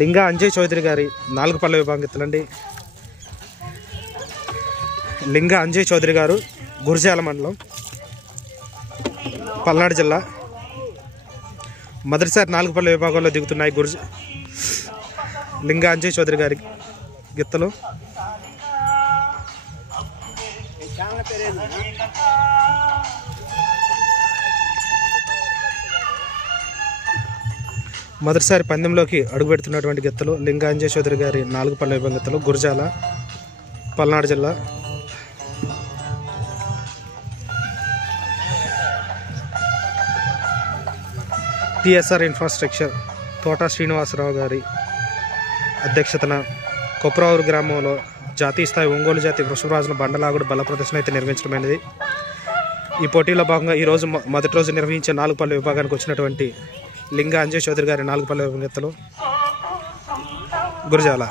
లింగా అంజయ్ చౌదరి గారి 4 పళ్ళ విభాగం ఎత్తులండి. లింగా అంజయ్ చౌదరి గారు గురజాల మండలం, పల్నాడు జిల్లా. మొదటిసారి 4 పళ్ళ విభాగంలో దిగుతున్నాయి లింగా అంజయ్ చౌదరి గారి గిత్తలు. మొదటిసారి పందెంలోకి అడుగుపెడుతున్నటువంటి గిత్తలు లింగా అంజయ్ చౌదరి గారి 4 పళ్ళ విభాగం గిత్తలు, గురజాల, పల్నాడు జిల్లా. టిఎస్ఆర్ ఇన్ఫ్రాస్ట్రక్చర్ తోట శ్రీనివాసరావు గారి అధ్యక్షతన కొప్రావూరు గ్రామంలో జాతీయ స్థాయి ఒంగోలు జాతి వృషభరాజుల బండలాగుడు బల ప్రదర్శన అయితే నిర్వహించడమైనది. ఈ పోటీలో భాగంగా ఈరోజు మొదటి రోజు నిర్వహించే 4 పళ్ళ విభాగానికి వచ్చినటువంటి లింగా అంజయ్ చౌదరి గారి 4 పళ్ళ విభాగం గిత్తలు గురజాల.